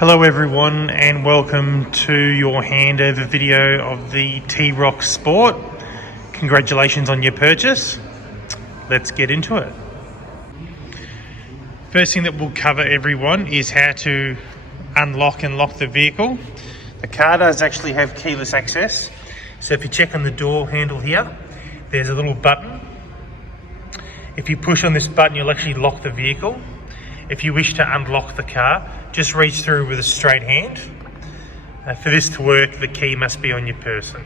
Hello everyone and welcome to your handover video of the T Roc Sport. Congratulations on your purchase. Let's get into it. First thing that we'll cover everyone is how to unlock and lock the vehicle. The car does actually have keyless access. So if you check on the door handle here, there's a little button. If you push on this button, you'll actually lock the vehicle. If you wish to unlock the car, just reach through with a straight hand. For this to work, the key must be on your person.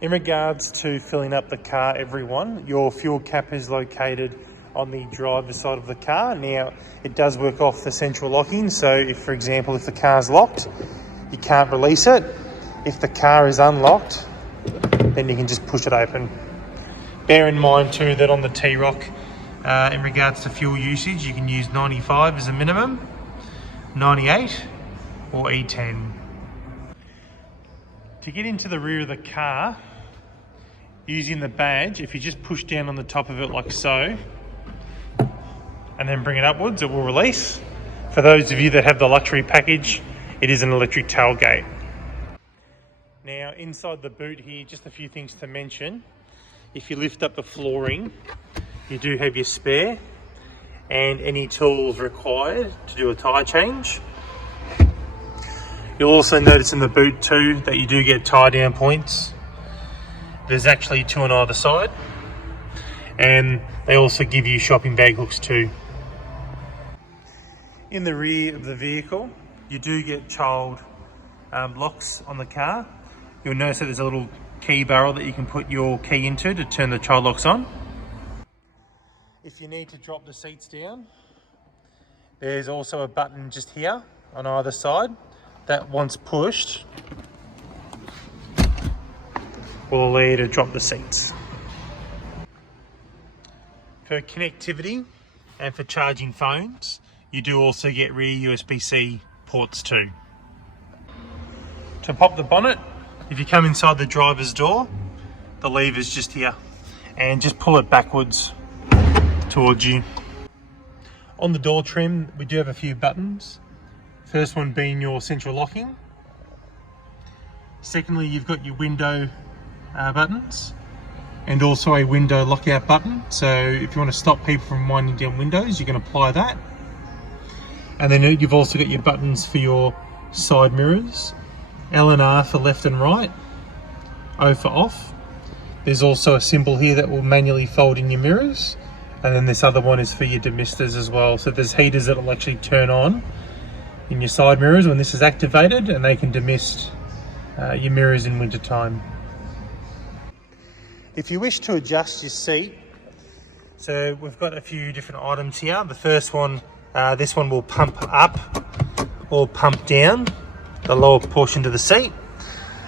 In regards to filling up the car, everyone, your fuel cap is located on the driver's side of the car. Now, it does work off the central locking, so if, for example, if the car's locked, you can't release it. If the car is unlocked, then you can just push it open. Bear in mind too that on the T Roc, in regards to fuel usage, you can use 95 as a minimum, 98 or E10. To get into the rear of the car, using the badge, if you just push down on the top of it like so, and then bring it upwards, it will release. For those of you that have the luxury package, it is an electric tailgate. Now, inside the boot here, just a few things to mention. If you lift up the flooring, you do have your spare and any tools required to do a tyre change. You'll also notice in the boot too that you do get tyre down points. There's actually two on either side, and they also give you shopping bag hooks too. In the rear of the vehicle, you do get child locks on the car. You'll notice that there's a little key barrel that you can put your key into to turn the child locks on. If you need to drop the seats down, there's also a button just here on either side that, once pushed, will allow you to drop the seats. For connectivity and for charging phones, you do also get rear USB-C ports too. To pop the bonnet, if you come inside the driver's door, the lever's just here, and just pull it backwards towards you. On the door trim, we do have a few buttons. First one being your central locking. Secondly, you've got your window buttons and also a window lockout button. So if you want to stop people from winding down windows, you can apply that. And then you've also got your buttons for your side mirrors. L and R for left and right, O for off. There's also a symbol here that will manually fold in your mirrors. And then this other one is for your demisters as well. So there's heaters that will actually turn on in your side mirrors when this is activated, and they can demist your mirrors in winter time. If you wish to adjust your seat, so we've got a few different items here. The first one, this one will pump up or pump down the lower portion of the seat.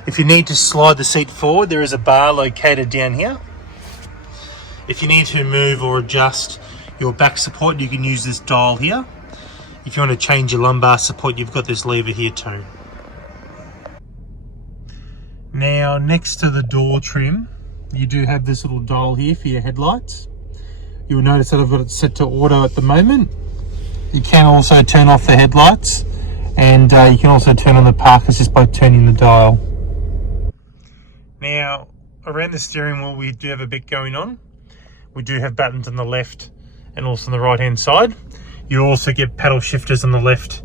If you need to slide the seat forward, there is a bar located down here. If you need to move or adjust your back support, you can use this dial here. If you want to change your lumbar support, you've got this lever here too. Now, next to the door trim, you do have this little dial here for your headlights. You'll notice that I've got it set to auto at the moment. You can also turn off the headlights, and you can also turn on the parkers just by turning the dial. Now, around the steering wheel, we do have a bit going on. We do have buttons on the left and also on the right hand side. You also get paddle shifters on the left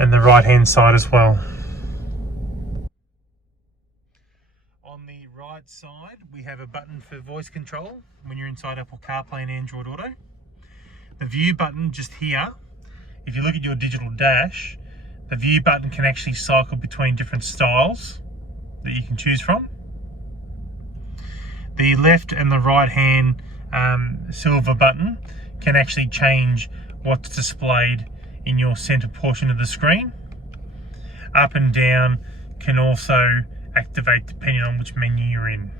and the right hand side as well. On the right side, we have a button for voice control when you're inside Apple CarPlay and Android Auto. The view button just here, if you look at your digital dash, the view button can actually cycle between different styles that you can choose from. The left and the right hand silver button can actually change what's displayed in your center portion of the screen. Up and down can also activate depending on which menu you're in.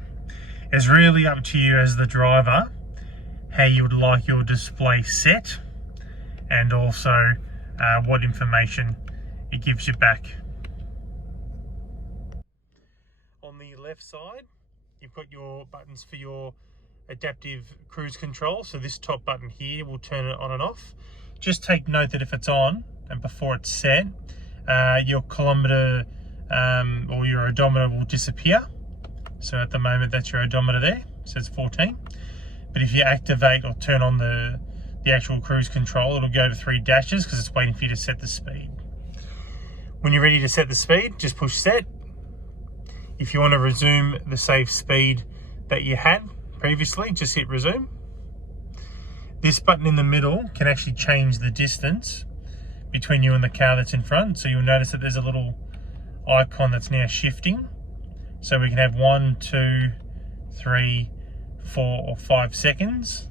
It's really up to you as the driver how you would like your display set, and also what information it gives you back. On the left side, you've got your buttons for your adaptive cruise control. So this top button here will turn it on and off. Just take note that if it's on, and before it's set, your kilometre or your odometer will disappear. So at the moment that's your odometer there, it says 14. But if you activate or turn on the actual cruise control, it'll go to 3 dashes because it's waiting for you to set the speed. When you're ready to set the speed, just push set. If you want to resume the safe speed that you had previously, just hit resume. This button in the middle can actually change the distance between you and the car that's in front. So you'll notice that there's a little icon that's now shifting. So we can have 1, 2, 3, 4 or 5 seconds.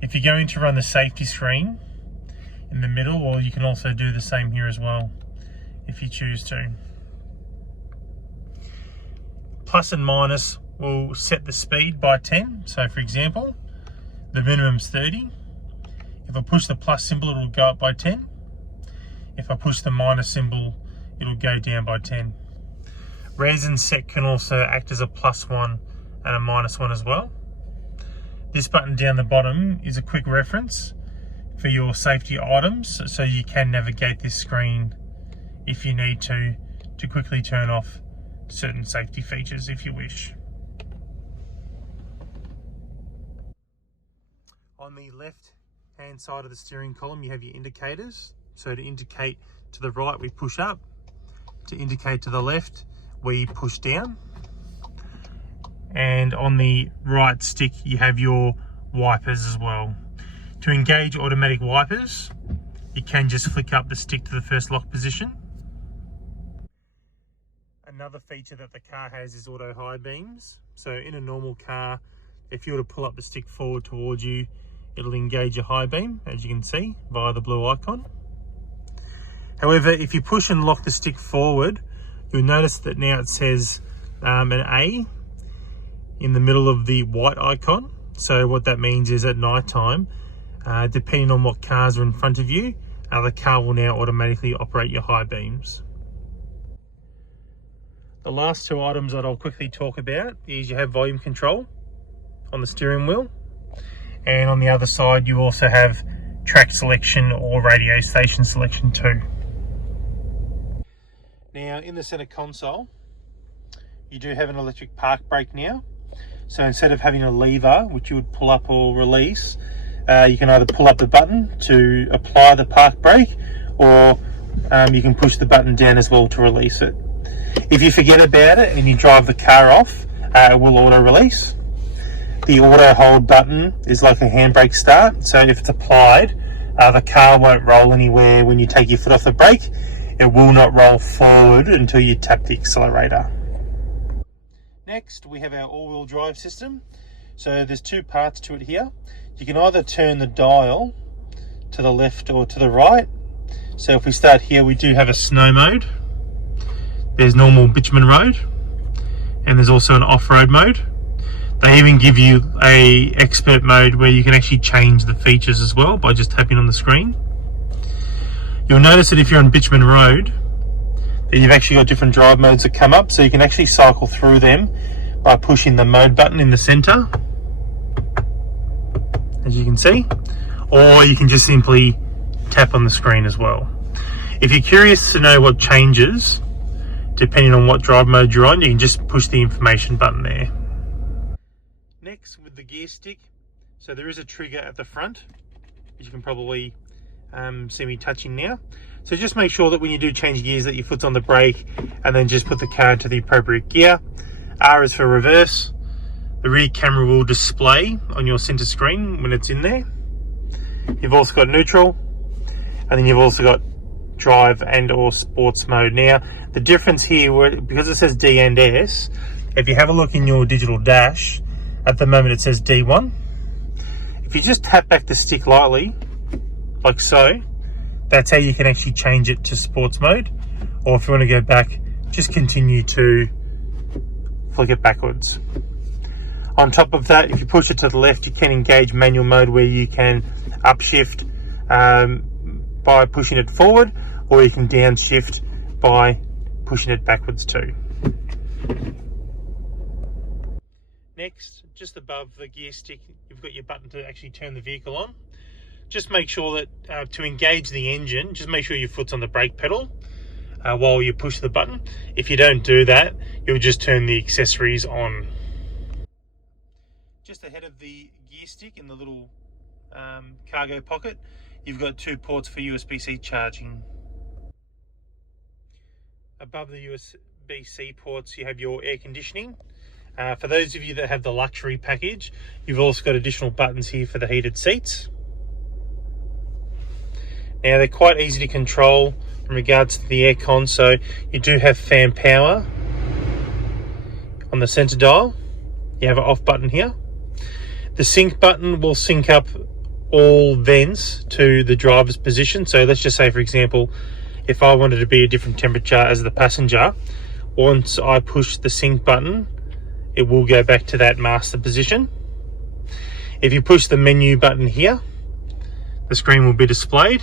If you're going to run the safety screen in the middle, or you can also do the same here as well if you choose to. Plus and minus will set the speed by 10. So for example, the minimum's 30. If I push the plus symbol, it'll go up by 10. If I push the minus symbol, it'll go down by 10. Res and set can also act as a +1 and a -1 as well. This button down the bottom is a quick reference for your safety items, so you can navigate this screen if you need to quickly turn off certain safety features if you wish. On the left hand side of the steering column you have your indicators. So to indicate to the right we push up, to indicate to the left we push down. And on the right stick you have your wipers as well. To engage automatic wipers, you can just flick up the stick to the first lock position. Another feature that the car has is auto high beams. So in a normal car, if you were to pull up the stick forward towards you, it'll engage a high beam, as you can see, via the blue icon. However, if you push and lock the stick forward, you'll notice that now it says an A in the middle of the white icon. So what that means is at night time, depending on what cars are in front of you, the car will now automatically operate your high beams. The last two items that I'll quickly talk about is you have volume control on the steering wheel, and on the other side you also have track selection or radio station selection too. Now in the center console you do have an electric park brake now. So instead of having a lever which you would pull up or release, you can either pull up the button to apply the park brake, or you can push the button down as well to release it. If you forget about it and you drive the car off, it will auto release. The auto hold button is like a handbrake start, so if it's applied, the car won't roll anywhere when you take your foot off the brake. It will not roll forward until you tap the accelerator. Next, we have our all-wheel drive system. So there's two parts to it here. You can either turn the dial to the left or to the right. So if we start here, we do have a snow mode. There's normal bitumen road, and there's also an off-road mode. They even give you a expert mode where you can actually change the features as well by just tapping on the screen. You'll notice that if you're on bitumen road, that you've actually got different drive modes that come up, so you can actually cycle through them by pushing the mode button in the center, as you can see, or you can just simply tap on the screen as well. If you're curious to know what changes depending on what drive mode you're on, you can just push the information button there. Next, with the gear stick, so there is a trigger at the front, as you can probably see me touching now. So just make sure that when you do change gears that your foot's on the brake, and then just put the car into the appropriate gear. R is for reverse. The rear camera will display on your center screen when it's in there. You've also got neutral, and then you've also got drive and or sports mode. Now the difference here, because it says D and S, if you have a look in your digital dash, at the moment it says D1. If you just tap back the stick lightly, like so, that's how you can actually change it to sports mode. Or if you want to go back, just continue to flick it backwards. On top of that, if you push it to the left, you can engage manual mode where you can upshift by pushing it forward, or you can downshift by pushing it backwards too. Next, just above the gear stick, you've got your button to actually turn the vehicle on. just make sure that to engage the engine, just make sure your foot's on the brake pedal while you push the button. If you don't do that, you'll just turn the accessories on. Just ahead of the gear stick in the little cargo pocket, you've got 2 ports for USB-C charging. Above the USB-C ports, you have your air conditioning. For those of you that have the luxury package, you've also got additional buttons here for the heated seats. Now they're quite easy to control in regards to the aircon, so you do have fan power on the center dial. You have an off button here. The sync button will sync up all vents to the driver's position. So let's just say, for example, if I wanted to be a different temperature as the passenger, once I push the sync button, it will go back to that master position. If you push the menu button here, the screen will be displayed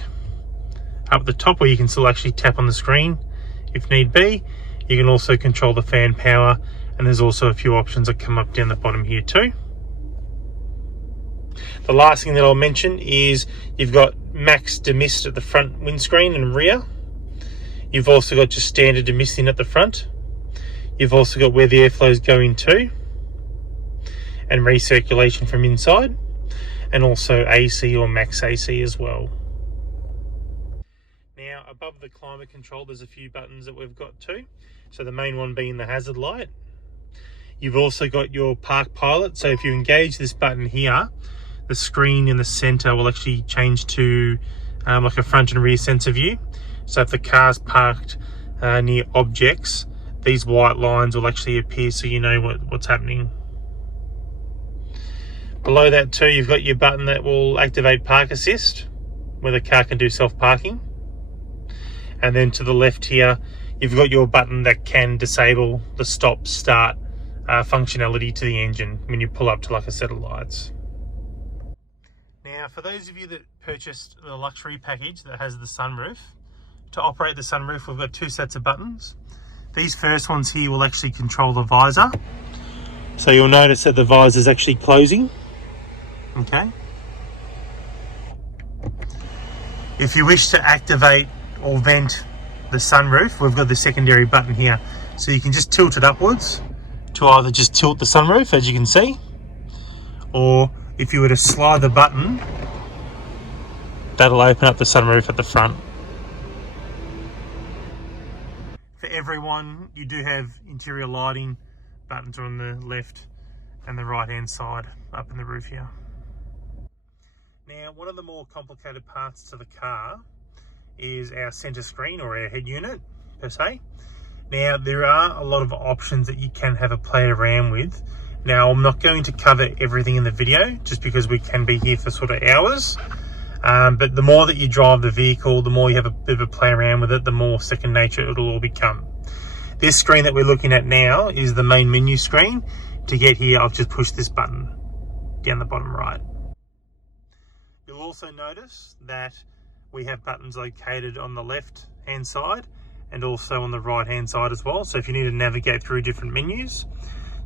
up the top, where you can still actually tap on the screen if need be. You can also control the fan power, and there's also a few options that come up down the bottom here too. The last thing that I'll mention is you've got max demist at the front windscreen and rear. You've also got just standard demisting at the front. You've also got where the airflow is going to, and recirculation from inside, and also AC or max AC as well. Now above the climate control, there's a few buttons that we've got too. So the main one being the hazard light. You've also got your park pilot. So if you engage this button here, the screen in the center will actually change to like a front and rear sensor view. So if the car's parked near objects, these white lines will actually appear, so you know what's happening. Below that too, you've got your button that will activate park assist, where the car can do self-parking. And then to the left here, you've got your button that can disable the stop start functionality to the engine when you pull up to like a set of lights. Now, for those of you that purchased the luxury package that has the sunroof, to operate the sunroof, we've got 2 sets of buttons. These first ones here will actually control the visor. So you'll notice that the visor is actually closing. Okay. If you wish to activate or vent the sunroof, we've got the secondary button here. So you can just tilt it upwards to either just tilt the sunroof, as you can see, or if you were to slide the button, that'll open up the sunroof at the front. For everyone, you do have interior lighting. Buttons are on the left and the right hand side up in the roof here. Now, one of the more complicated parts to the car is our center screen, or our head unit per se. Now, there are a lot of options that you can have a play around with. Now, I'm not going to cover everything in the video, just because we can be here for sort of hours. But the more that you drive the vehicle, the more you have a bit of a play around with it, the more second nature it'll all become. This screen that we're looking at now is the main menu screen. To get here, I've just pushed this button down the bottom right. You'll also notice that we have buttons located on the left hand side and also on the right hand side as well. So if you need to navigate through different menus,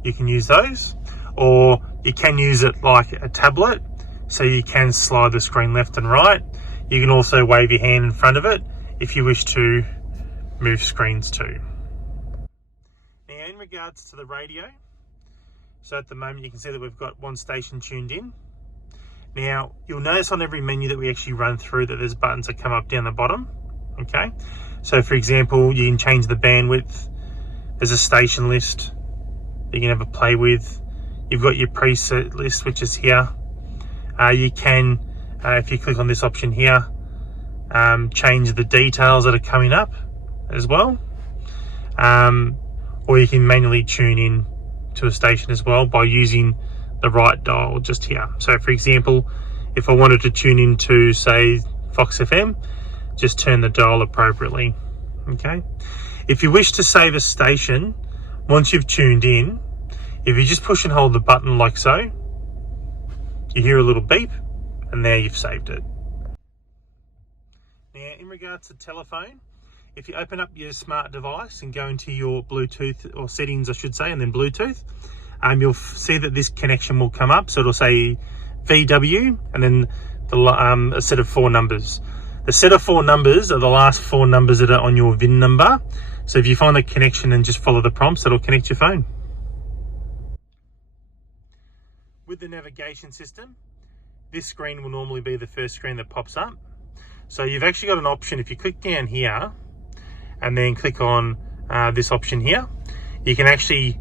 you can use those, or you can use it like a tablet, so you can slide the screen left and right. You can also wave your hand in front of it if you wish to move screens too. Now, in regards to the radio, so at the moment you can see that we've got 1 station tuned in. Now, you'll notice on every menu that we actually run through that there's buttons that come up down the bottom. Okay, so for example, you can change the bandwidth. There's a station list you can have a play with. You've got your preset list, which is here. You can, if you click on this option here, change the details that are coming up as well. Or you can manually tune in to a station as well by using the right dial just here. So for example, if I wanted to tune into, say, Fox FM, just turn the dial appropriately. Okay. If you wish to save a station, once you've tuned in, if you just push and hold the button like so, you hear a little beep, and there you've saved it. Now, in regards to telephone, if you open up your smart device and go into your Bluetooth, or settings I should say, and then Bluetooth, you'll see that this connection will come up. So it'll say VW, and then a set of 4 numbers. The set of 4 numbers are the last 4 numbers that are on your VIN number. So if you find the connection and just follow the prompts, that'll connect your phone. With the navigation system, this screen will normally be the first screen that pops up. So you've actually got an option. If you click down here and then click on this option here, you can actually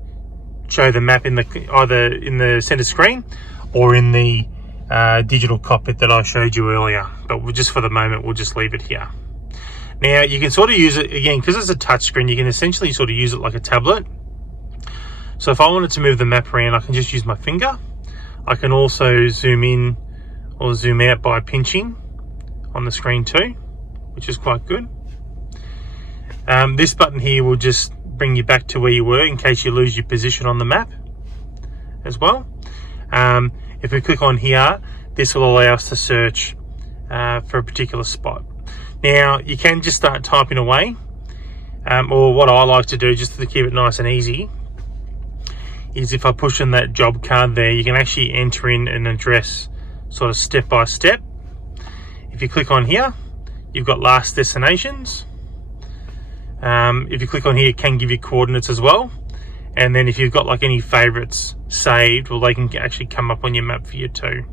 show the map in either in the center screen or in the digital cockpit that I showed you earlier. But just for the moment, we'll just leave it here. Now you can sort of use it again because it's a touch screen. You can essentially sort of use it like a tablet. So if I wanted to move the map around, I can just use my finger. I can also zoom in or zoom out by pinching on the screen too, which is quite good. This button here will just bring you back to where you were in case you lose your position on the map as well. If we click on here, this will allow us to search for a particular spot. Now you can just start typing away, or what I like to do just to keep it nice and easy is if I push in that job card there, you can actually enter in an address sort of step by step. If you click on here, you've got last destinations. If you click on here, it can give you coordinates as well. And then if you've got like any favorites saved, well, they can actually come up on your map for you too.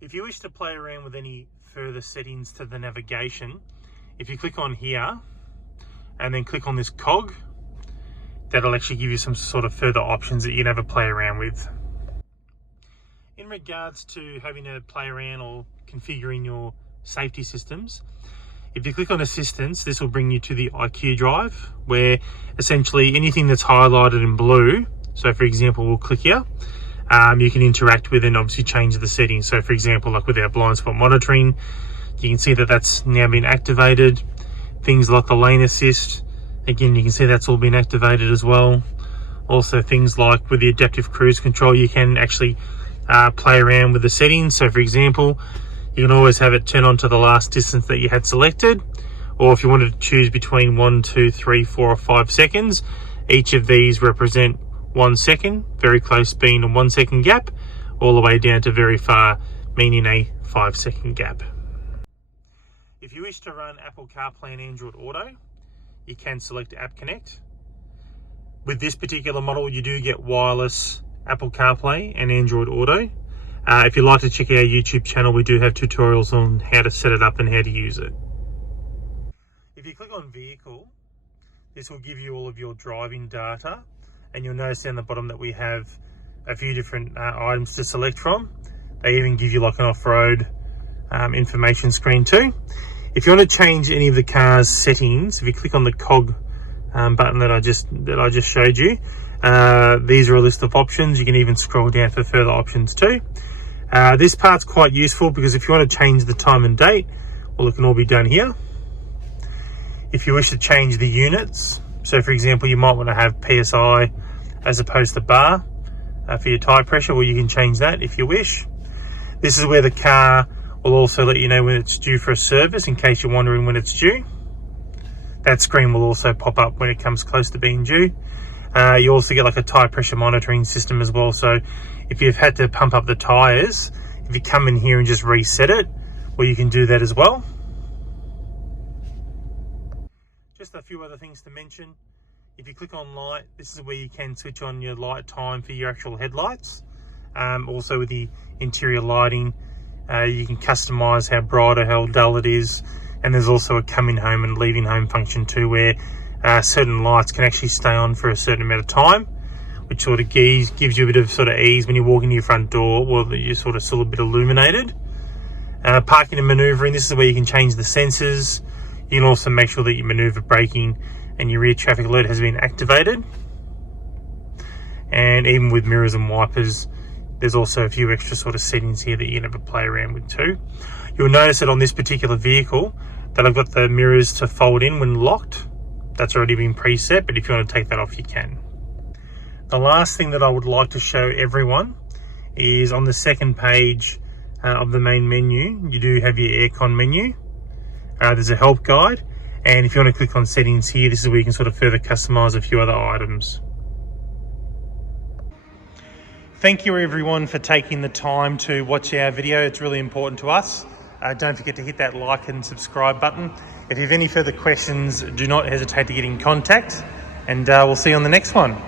If you wish to play around with any further settings to the navigation, if you click on here and then click on this cog, that'll actually give you some sort of further options that you can have a play around with. In regards to having to play around or configuring your safety systems, if you click on assistance, this will bring you to the IQ drive, where essentially anything that's highlighted in blue, so for example we'll click here, you can interact with and obviously change the settings. So for example, like with our blind spot monitoring, you can see that that's now been activated. Things like the lane assist, again you can see that's all been activated as well. Also things like with the adaptive cruise control, you can actually play around with the settings. So for example, you can always have it turn on to the last distance that you had selected, or if you wanted to choose between 1, 2, 3, 4 or 5 seconds, each of these represent 1 second, very close being a 1 second gap, all the way down to very far, meaning a 5 second gap. If you wish to run Apple CarPlay and Android Auto, you can select App Connect. With this particular model, you do get wireless Apple CarPlay and Android Auto. If you'd like to check out our YouTube channel, we do have tutorials on how to set it up and how to use it. If you click on Vehicle, this will give you all of your driving data, and you'll notice down the bottom that we have a few different items to select from. They even give you like an off-road information screen too. If you want to change any of the car's settings, if you click on the cog button that I just showed you, these are a list of options. You can even scroll down for further options too. This part's quite useful because if you want to change the time and date, well, it can all be done here. If you wish to change the units, so for example, you might want to have PSI as opposed to bar for your tire pressure, well, you can change that if you wish. This is where the car will also let you know when it's due for a service, in case you're wondering when it's due. That screen will also pop up when it comes close to being due. You also get like a tire pressure monitoring system as well. So if you've had to pump up the tires, if you come in here and just reset it, well, you can do that as well. Just a few other things to mention. If you click on light, this is where you can switch on your light time for your actual headlights. Also with the interior lighting, you can customize how bright or how dull it is. And there's also a coming home and leaving home function too, where certain lights can actually stay on for a certain amount of time, which sort of gives you a bit of sort of ease when you walk into your front door. Well, you're sort of still a bit illuminated. Parking and maneuvering, this is where you can change the sensors. You can also make sure that your maneuver braking and your rear traffic alert has been activated. And even with mirrors and wipers, there's also a few extra sort of settings here that you can have a play around with too. You'll notice that on this particular vehicle that I've got the mirrors to fold in when locked. That's already been preset, but if you want to take that off, you can. The last thing that I would like to show everyone is on the second page of the main menu, you do have your aircon menu. There's a help guide, and if you want to click on settings here, this is where you can sort of further customize a few other items. Thank you everyone for taking the time to watch our video. It's really important to us. Don't forget to hit that like and subscribe button. If you have any further questions, do not hesitate to get in contact, and we'll see you on the next one.